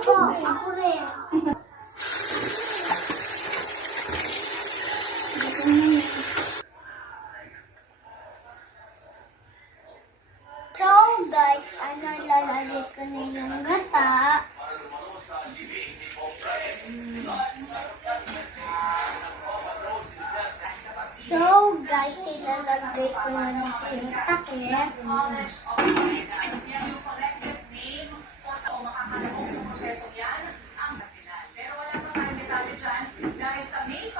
Opo, ako rin. So guys, lalagay ko na yung gata. So guys, ilalagay ko na yung takip.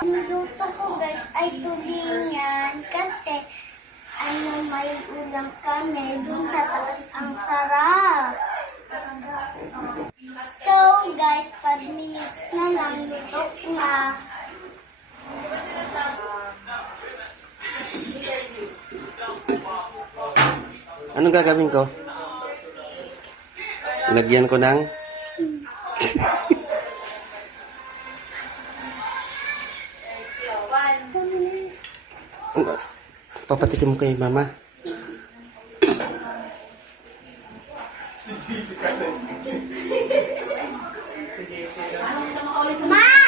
Niluto ko guys ay tulingan kasi may ulam kami dun sa taas, ang sarap. So guys, 5 minutes na lang, luto na. Anong gagawin ko? Lagyan ko ng... Papatikin mo kay mama. Ma!